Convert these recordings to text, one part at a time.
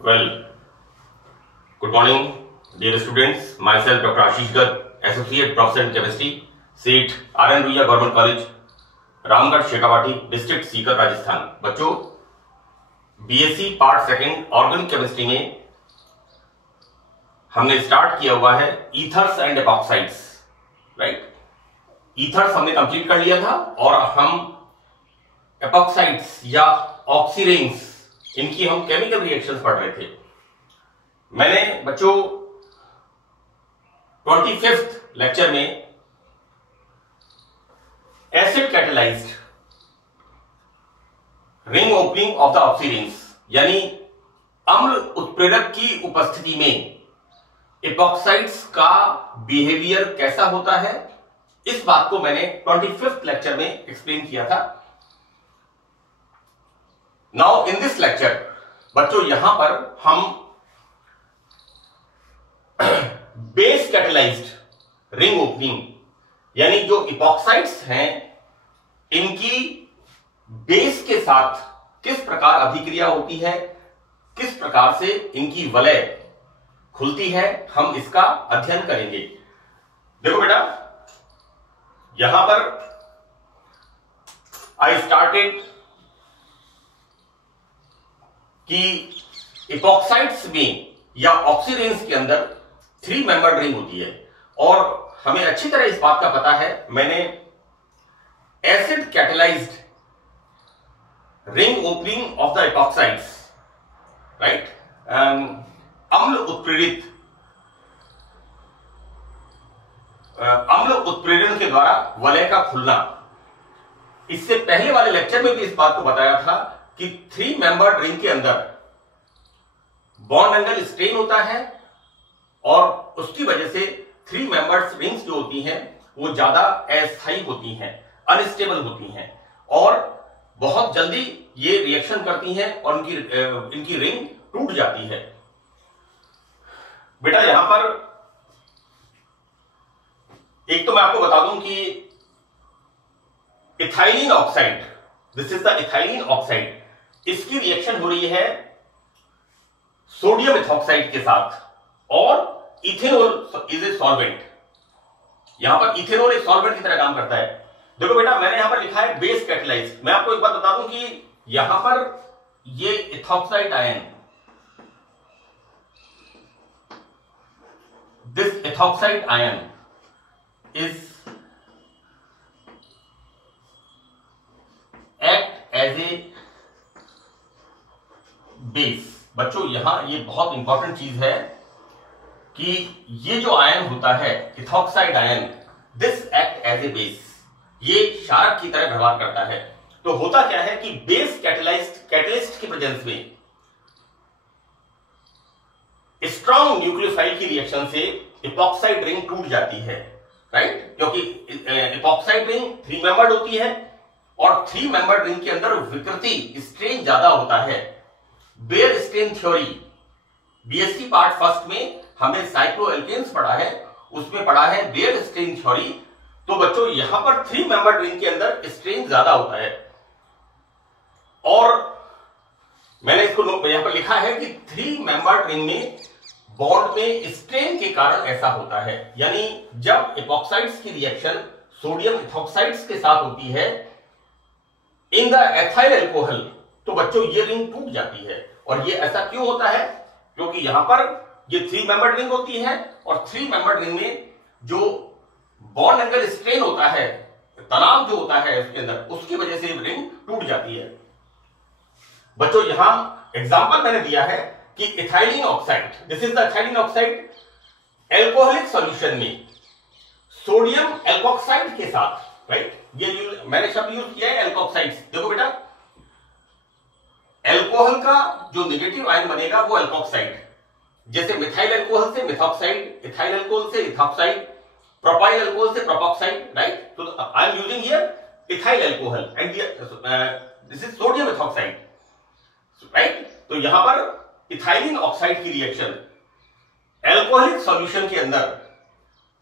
Well, good morning, dear students. Myself, Dr. Ashish Garg, Associate Professor in Chemistry, SEAT, RN Ruia Government College, Ramgarh Shekhawati, district Sikar, Rajasthan. बच्चों, BSc part second organic chemistry में हमने start किया हुआ है ethers and epoxides, right. Ethers हमने complete कर लिया था और हम एपॉक्साइड्स या ऑक्सीरेंस, इनकी हम केमिकल रिएक्शंस पढ़ रहे थे। मैंने बच्चों 25th लेक्चर में acid catalysed ring opening of the oxiranes यानी अम्ल उत्प्रेरक की उपस्थिति में एपॉक्साइड्स का बिहेवियर कैसा होता है, इस बात को मैंने 25th लेक्चर में एक्सप्लेन किया था। नाउ इन दिस लेक्चर बच्चों यहां पर हम बेस कैटेलाइज्ड रिंग ओपनिंग यानी जो इपॉक्साइड्स हैं इनकी बेस के साथ किस प्रकार अभिक्रिया होती है, किस प्रकार से इनकी वलय खुलती है, हम इसका अध्ययन करेंगे। देखो बेटा, यहां पर आई स्टार्टेड कि इपॉक्साइड्स में या ऑक्सीरेंस के अंदर 3 मेंबर्ड रिंग होती है और हमें अच्छी तरह इस बात का पता है। मैंने acid catalysed ring opening of the epoxides, right, अम्ल उत्प्रेरण के द्वारा वलय का खुलना, इससे पहले वाले लेक्चर में भी इस बात को बताया था कि 3 मेंबर्ड रिंग के अंदर बॉन्ड एंगल स्ट्रेन होता है और उसकी वजह से 3 मेंबर्ड रिंग्स जो होती हैं वो ज्यादा अस्थायी होती हैं, अनस्टेबल होती हैं और बहुत जल्दी ये रिएक्शन करती हैं और इनकी रिंग टूट जाती है। बेटा यहां पर एक तो मैं आपको बता दूं कि ethylene oxide, this is the ethylene oxide, इसकी रिएक्शन हो रही है सोडियम इथॉक्साइड के साथ और इथेनॉल इज ए सॉल्वेंट। यहां पर इथेनॉल एक सॉल्वेंट की तरह काम करता है। देखो बेटा, मैंने यहां पर लिखा है बेस कैटेलाइज्ड। मैं आपको एक बात बता दूं कि यहां पर ये ethoxide ion, this ethoxide ion is act as a base. बच्चों यहां ये बहुत इंपॉर्टेंट चीज है कि ये जो आयन होता है ethoxide ion, this act as a base, ये क्षारक की तरह व्यवहार करता है। तो होता क्या है कि बेस कैटलिस्ट की प्रेजेंस में स्ट्रॉन्ग न्यूक्लियोफाइल की रिएक्शन से इपॉक्साइड रिंग टूट जाती है, राइट, क्योंकि इपॉक्साइड रिंग 3 मेंबर्ड होती है और 3 मेंबर्ड रिंग के अंदर विकृति स्ट्रेन ज्यादा होता है। Baeyer strain theory BSc part first में हमने साइक्लोएल्केन्स पढ़ा है, उसमें पढ़ा है बेयर स्ट्रेन थ्योरी। तो बच्चों यहां पर 3 मेंबर्ड रिंग के अंदर स्ट्रेन ज्यादा होता है और मैंने इसको यहां पर लिखा है कि 3 मेंबर्ड रिंग में बॉन्ड में स्ट्रेन के कारण ऐसा होता है। यानी जब इपॉक्साइड्स की रिएक्शन सोडियम इथॉक्साइड्स के साथ होती है इन द एथाइल अल्कोहल, तो बच्चों ये रिंग टूट जाती है। और ये ऐसा क्यों होता है? क्योंकि यहां पर ये 3 मेंबर्ड रिंग होती है और 3 मेंबर्ड रिंग में जो बॉन्ड एंगल स्ट्रेन होता है, तनाव जो होता है उसके अंदर, उसकी वजह से रिंग टूट जाती है। बच्चों यहां एग्जांपल मैंने दिया है कि ethylene oxide, this is the ethylene oxide, alcoholic solution में सोडियम एल्कोक्साइड के साथ, राइट, ये मैंने शब्द यूज किया है एल्कोक्साइड। देखो बेटा, एल्कोहल का जो नेगेटिव आयन बनेगा वो एल्कोक्साइड, जैसे मिथाइल अल्कोहल से मिथॉक्साइड, इथाइल अल्कोहल से इथॉक्साइड, प्रोपाइल अल्कोहल से प्रोपॉक्साइड, राइट। तो I am using here ethyl alcohol and this is sodium ethoxide, right. तो यहां पर इथाइलिन ऑक्साइड की रिएक्शन एल्कोहलिक सॉल्यूशन के अंदर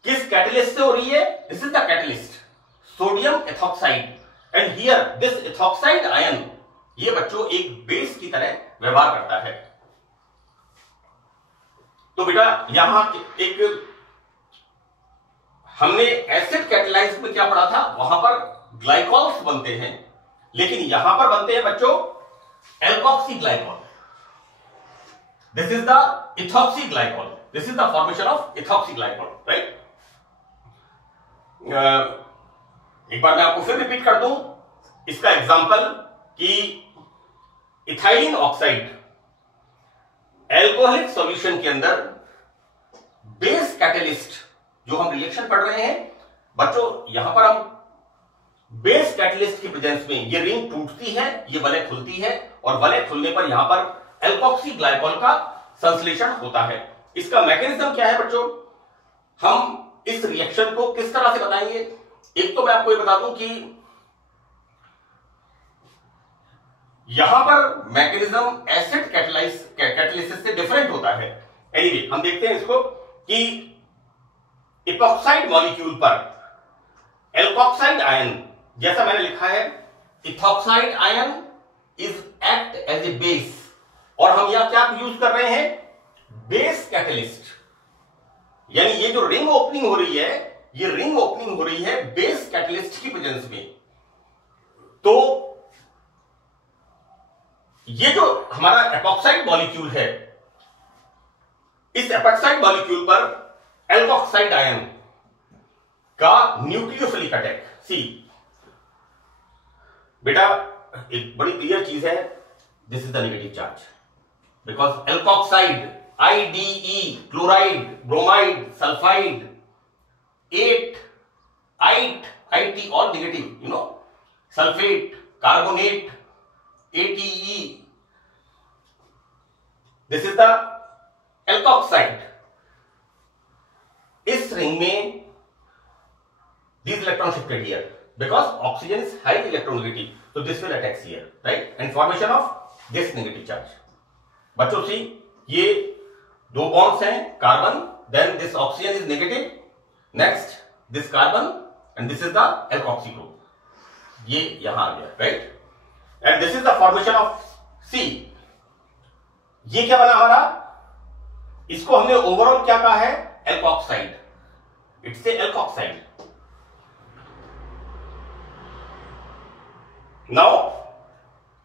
किस कैटलिस्ट से हो रही है? This is the catalyst sodium ethoxide and here this ethoxide ion, ये बच्चों एक बेस की तरह व्यवहार करता है। तो बेटा यहां एक हमने एसिड कैटेलाइज्ड में क्या पढ़ा था, वहां पर ग्लाइकॉल्स बनते हैं, लेकिन यहां पर बनते हैं बच्चों alkoxy glycol. This is the ethoxy glycol, this is the formation of ethoxy glycol, right. एक बार मैं आपको फिर रिपीट कर दूं इसका एग्जांपल कि इथाइलिन ऑक्साइड एल्कोहलिक सॉल्यूशन के अंदर बेस कैटलिस्ट, जो हम रिएक्शन पढ़ रहे हैं बच्चों, यहां पर हम बेस कैटलिस्ट की प्रेजेंस में ये रिंग टूटती है, ये वलय खुलती है, और वलय खुलने पर यहां पर एल्कोक्सी ग्लाइकॉल का संश्लेषण होता है। इसका मैकेनिज्म क्या है बच्चों, हम इस रिएक्शन को किस तरह से बताएंगे। एक तो मैं आपको ये बता दूं कि यहां पर मैकेनिज्म एसिड कैटलिसिस से डिफरेंट होता है। एनीवे हम देखते हैं इसको कि इपॉक्साइड मॉलिक्यूल पर एल्कोक्साइड आयन, जैसा मैंने लिखा है ethoxide ion is act as a base, और हम यहां क्या यूज कर रहे हैं, बेस कैटलिस्ट। यानी ये जो रिंग ओपनिंग हो रही है, ये रिंग ओपनिंग हो रही है बेस कैटलिस्ट की प्रेजेंस में। तो ये जो हमारा एपॉक्साइड मॉलिक्यूल है, इस एपॉक्साइड मॉलिक्यूल पर एल्कोक्साइड आयन का न्यूक्लियोफिलिक अटैक। सी बेटा एक बड़ी क्लियर चीज है, this is the negative charge, because alkoxide IDE, chloride, bromide, sulphide, IT all negative, you know, sulfate, carbonate, ATE, this is the alkoxide. इस रिंग में these electrons shifted here because oxygen is highly electronegative, so this will attacks here, right, and formation of this negative charge. बच्चों सी ये दो bonds हैं, carbon, then this oxygen is negative, next this carbon and this is the alkoxy group, ये यहां आ गया, right, and this is the formation of C. ये क्या बना हमारा, इसको हमने ओवरऑल क्या कहा है, alkoxide, it's a alkoxide. Now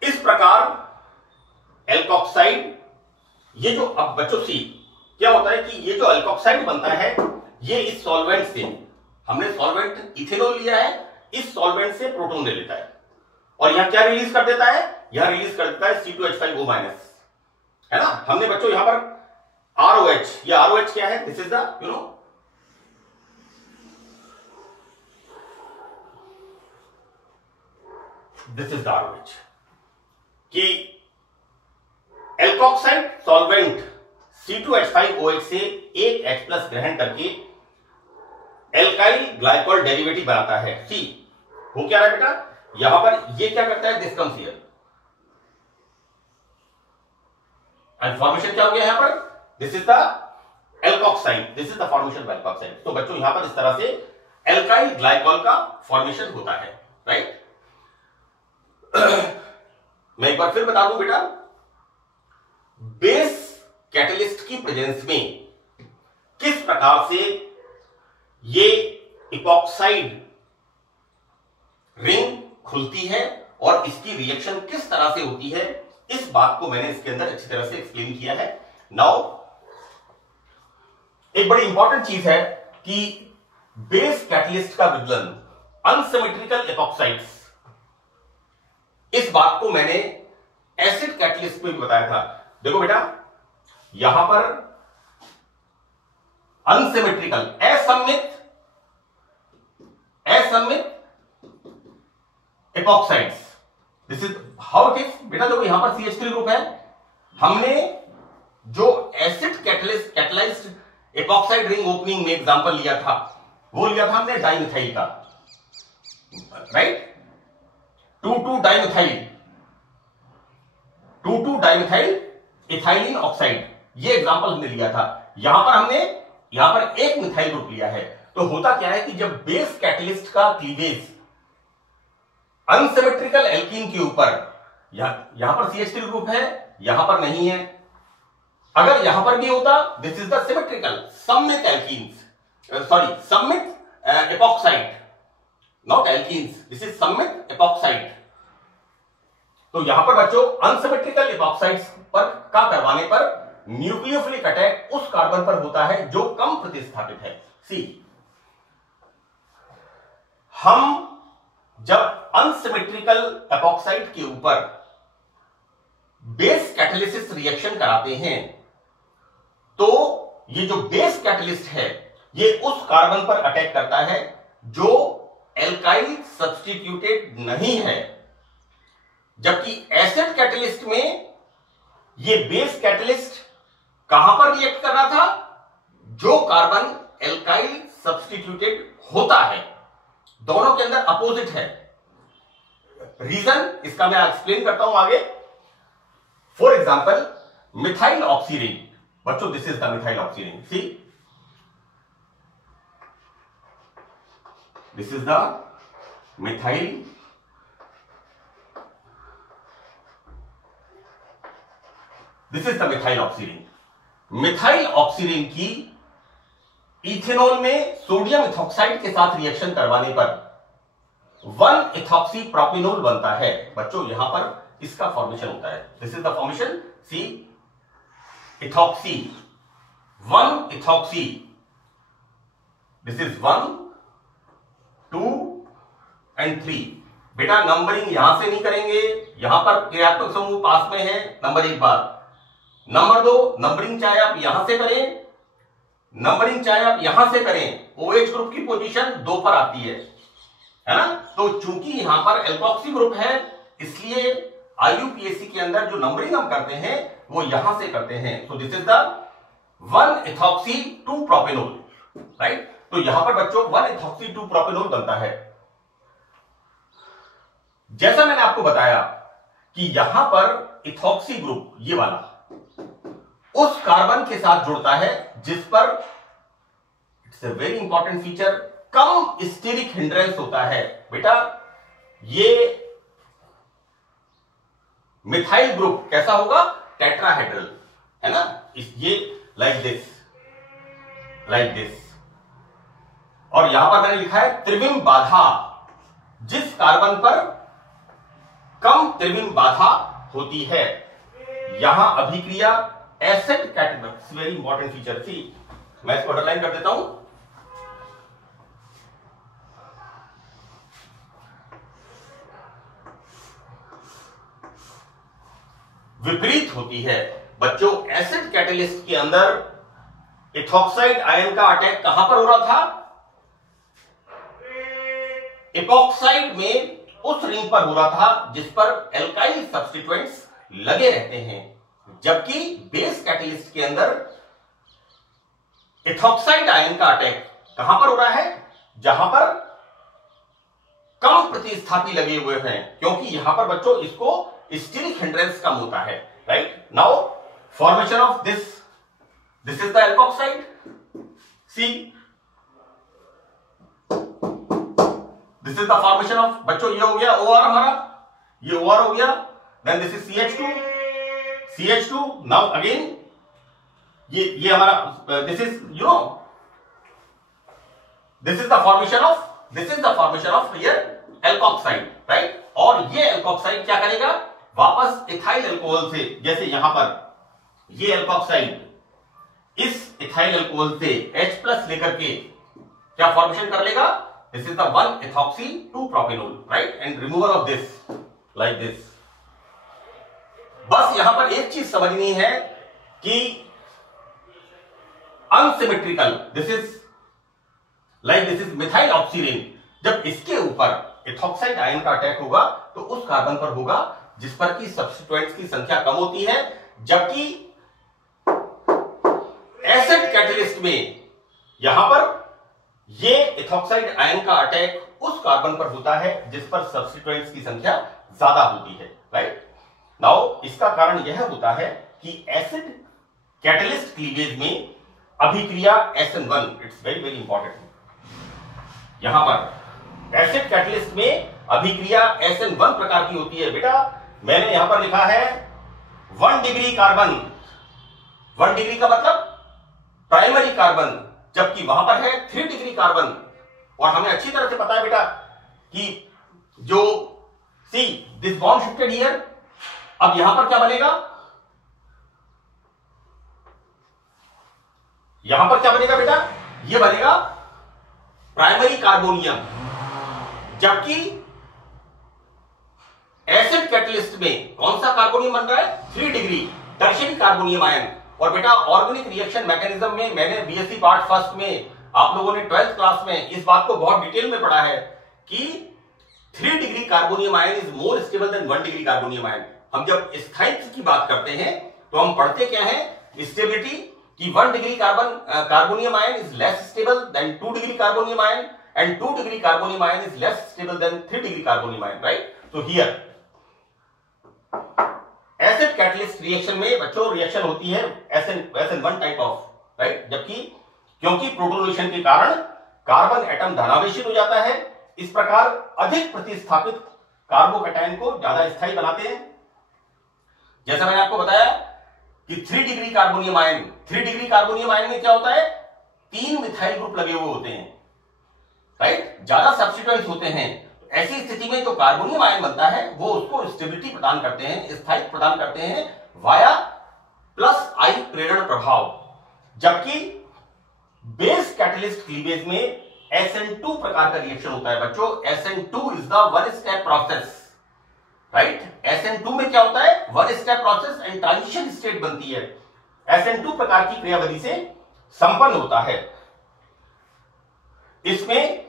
इस प्रकार एल्कोक्साइड, ये जो अब बच्चों सी क्या होता है कि ये जो एल्कोक्साइड बनता है, ये इस सॉल्वेंट से, हमने सॉल्वेंट इथेनॉल लिया है, इस सॉल्वेंट से प्रोटॉन ले लेता है, और यहां क्या रिलीज कर देता है, यहां रिलीज कर देता है C2H5O-, है ना। हमने बच्चों यहां पर ROH, ये ROH क्या है, this is the you know this is the ROH, कि एल्कोक्साइड सॉल्वेंट C2H5OH से एक H+ ग्रहण करके एल्काइल ग्लाइकॉल डेरिवेटिव बनाता है। सी हो क्या रहा है बेटा, यहां पर ये क्या करता है, this comes here, and formation क्या हो गया यहां पर, this is the alkoxide, this is the formation of alkoxide. तो बच्चों यहां पर इस तरह से एल्काइल ग्लाइकॉल का फॉर्मेशन होता है, राइट। मैं एक बार फिर बता दूं बेटा, बेस कैटलिस्ट की प्रेजेंस में किस प्रकार से ये इपॉक्साइड रिंग खुलती है और इसकी रिएक्शन किस तरह से होती है, इस बात को मैंने इसके अंदर अच्छी तरह से एक्सप्लेन किया है। नाउ एक बड़ी इंपॉर्टेंट चीज है कि बेस कैटलिस्ट का विचलन, अनसिमेट्रिकल इपॉक्साइड्स, इस बात को मैंने एसिड कैटलिस्ट में भी बताया था। देखो बेटा यहां पर अनसिमेट्रिकल, असममित epoxides, this is how it is. बेटा देखो यहां पर CH3 ग्रुप है, हमने जो acid catalysed epoxide ring opening में एग्जांपल लिया था, वो लिया था हमने डाइमिथाइल का, right, two two dimethyl, two two dimethyl ethylene oxide, ये एग्जांपल हमने लिया था। यहां पर एक मिथाइल ग्रुप लिया है। तो होता क्या है कि जब बेस कैटलिस्ट का क्लीवेज अनसिमेट्रिकल एल्कीन के ऊपर, यहां पर CH3 ग्रुप है, यहां पर नहीं है, अगर यहां पर भी होता, दिस इज द सिमेट्रिकल सममित एल्कीन्स, सॉरी सममित epoxide, not alkenes, this is सममित एपॉक्साइड। तो यहां पर बच्चों अनसिमेट्रिकल एपॉक्साइड्स पर का करवाने पर न्यूक्लियोफिलिक अटैक उस कार्बन पर होता है जो कम प्रतिस्थापित है। सी, हम जब अनसिमेट्रिकल एपॉक्साइड के ऊपर बेस कैटालिसिस रिएक्शन कराते हैं तो ये जो बेस कैटलिस्ट है ये उस कार्बन पर अटैक करता है जो एल्काइल सब्स्टिट्यूटेड नहीं है, जबकि एसिड कैटलिस्ट में ये बेस कैटलिस्ट कहां पर रिएक्ट कर रहा था, जो कार्बन एल्काइल सब्स्टिट्यूटेड होता है। दोनों के अंदर अपोजिट है। रीजन इसका मैं एक्सप्लेन करता हूं आगे। फॉर एग्जाम्पल मिथाइल ऑक्सीरिंग, बच्चों this is the methyl oxirane, see this is the methyl methyl oxirane. Methyl oxirane की इथेनॉल में सोडियम इथॉक्साइड के साथ रिएक्शन करवाने पर 1 इथॉक्सी प्रोपिनोल बनता है। बच्चों यहां पर इसका फॉर्मेशन होता है, this is the formation, see ethoxy, 1 ethoxy, this is 1 2 and 3। बेटा नंबरिंग यहां से नहीं करेंगे, यहां पर क्रियात्मक समूह पास में है, नंबर 1 बार। नंबर 2, नंबरिंग चाहे आप यहां से करें, नंबरिंग चाहे आप यहां से करें, OH ग्रुप की पोजीशन 2 पर आती है ना। तो चूंकि यहां पर एल्कोक्सी ग्रुप है इसलिए IUPAC के अंदर जो नंबरिंग हम करते हैं वो यहां से करते हैं। तो this is the 1 ethoxy 2 propanol, right. तो यहां पर बच्चों 1 इथॉक्सी 2 प्रोपेनोल बनता है। जैसा मैंने आपको बताया कि यहां पर इथॉक्सी ग्रुप ये वाला उस कार्बन के साथ जुड़ता है जिस पर, it's a very important feature, कम स्टीरिक हिंड्रेंस होता है। बेटा ये मिथाइल ग्रुप कैसा होगा, टेट्राहेड्रल, है ना। ये लाइक दिस, और यहां पर मैंने लिखा है त्रिविम बाधा, जिस कार्बन पर कम त्रिविम बाधा होती है। यहां अभिक्रिया acid catalyst, very important feature थी, मैं इसको अंडरलाइन कर देता हूं। विपरीत होती है। बच्चों एसिड कैटलिस्ट के अंदर इथॉक्साइड आयन का अटैक कहां पर हो रहा था, इपॉक्साइड में उस रिंग पर हो रहा था जिस पर एल्काइल सब्स्टिट्यूएंट्स लगे रहते हैं, जबकि बेस कैटलिस्ट के अंदर इथॉक्साइड आयन का अटैक कहां पर हो रहा है, जहां पर कम प्रतिस्थापी लगे हुए हैं, क्योंकि यहां पर बच्चों इसको स्टीरिक हिंड्रेंस कम होता है, right. Now formation of this is the alkoxide, C this is the formation of, बच्चों ये हो गया OR हमारा, ये OR हो गया, then this is CH2, now again ये हमारा this is this is the formation of here alkoxide, right. और ये एल्कोक्साइड क्या करेगा, वापस इथाइल अल्कोहल से, जैसे यहां पर ये एल्कोक्साइड इस इथाइल अल्कोहल से H+ लेकर के क्या फॉर्मेशन कर लेगा, this is the 1 ethoxy 2 propanol, right, and removal of this like this. बस यहां पर एक चीज समझनी है कि अनसिमेट्रिकल, दिस इज मिथाइल ऑक्सीरिन, जब इसके ऊपर इथॉक्साइड आयन का अटैक होगा तो उस कार्बन पर होगा जिस पर की सब्स्टिट्यूएंट्स की संख्या कम होती है, जबकि एसिड कैटलिस्ट में यहां पर ये इथॉक्साइड आयन का अटैक उस कार्बन पर होता है जिस पर सब्स्टिट्यूएंट्स की संख्या ज्यादा होती है, राइट। नाउ इसका कारण यह होता है कि एसिड कैटलिस्ट क्लीवेज में अभिक्रिया SN1, it's very very important. यहां पर एसिड कैटलिस्ट में अभिक्रिया SN1 प्रकार की होती है। बेटा मैंने यहां पर लिखा है 1 डिग्री कार्बन 1 डिग्री का मतलब प्राइमरी कार्बन, जबकि वहां पर है 3 डिग्री कार्बन। और हमें अच्छी तरह से पता है बेटा कि जो see this bond shifted here, अब यहां पर क्या बनेगा, यहां पर क्या बनेगा बेटा, ये बनेगा प्राइमरी कार्बोनियम, जबकि एसिड कैटलिस्ट में कौन सा कार्बोनियम बन रहा है, 3 डिग्री टर्शियरी कार्बोनियम आयन। और बेटा ऑर्गेनिक रिएक्शन मैकेनिज्म में मैंने बीएससी पार्ट फर्स्ट में आप लोगों ने 12th क्लास में इस बात को बहुत डिटेल में पढ़ा है कि 3 degree carbonium ion is more stable then 1 degree carbonium ion. हम जब स्थायित्व की बात करते हैं तो हम पढ़ते क्या है, स्टेबिलिटी, कि 1 degree carbonium ion is less stable then 2 degree carbonium ion and 2 degree carbonium ion is less stable then 3 degree carbonium ion, right. तो हियर एसिड कैटलिस्ट रिएक्शन में बच्चों रिएक्शन होती है SN1 टाइप ऑफ, राइट, जबकि क्योंकि protonation के कारण carbon atom धनावेशित हो जाता है, इस प्रकार अधिक प्रतिस्थापित कार्बोकैटायन को ज्यादा स्थायी बनाते हैं। जैसा मैंने आपको बताया कि 3 degree carbonium ion, 3 degree carbonium ion में क्या होता है, 3 मिथाइल ग्रुप लगे हुए होते हैं, राइट, ज्यादा सब्स्टिट्यूएंट्स होते हैं। ऐसी स्थिति में जो कार्बोनियम आयन बनता है वो उसको स्टेबिलिटी प्रदान करते हैं, स्थायित्व प्रदान करते हैं वाया +I प्रेरण प्रभाव। जबकि बेस कैटलिस्ट क्लीवेज में SN2 प्रकार का रिएक्शन होता है बच्चों। SN2 is the 1 step process, right. SN2 में क्या होता है, 1 step process and transition state बनती है। SN2 प्रकार की क्रियाविधि से संपन्न होता है। इसमें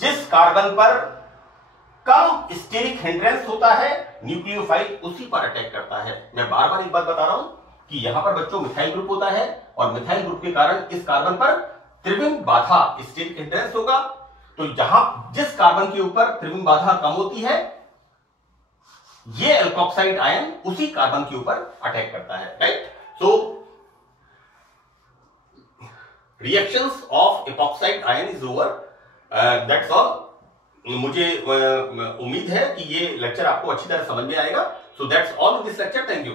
जिस कार्बन पर कम स्टेरिक हिंड्रेंस होता है न्यूक्लियोफाइल उसी पर अटैक करता है। मैं बार बार एक बात बता रहा हूं कि यहां पर बच्चों मिथाइल ग्रुप होता है और मिथाइल ग्रुप के कारण इस कार्बन पर त्रिविम बाधा स्टेरिक हिंड्रेंस होगा। तो जहां जिस कार्बन के ऊपर त्रिविम बाधा कम होती है ये एल्कोक्साइड आयन उसी कार्बन के ऊपर अटैक करता है, right. So reactions of epoxide ion is over, that's all. मुझे उम्मीद है कि ये लेक्चर आपको अच्छी तरह समझ में आएगा। So that's all in this lecture, thank you.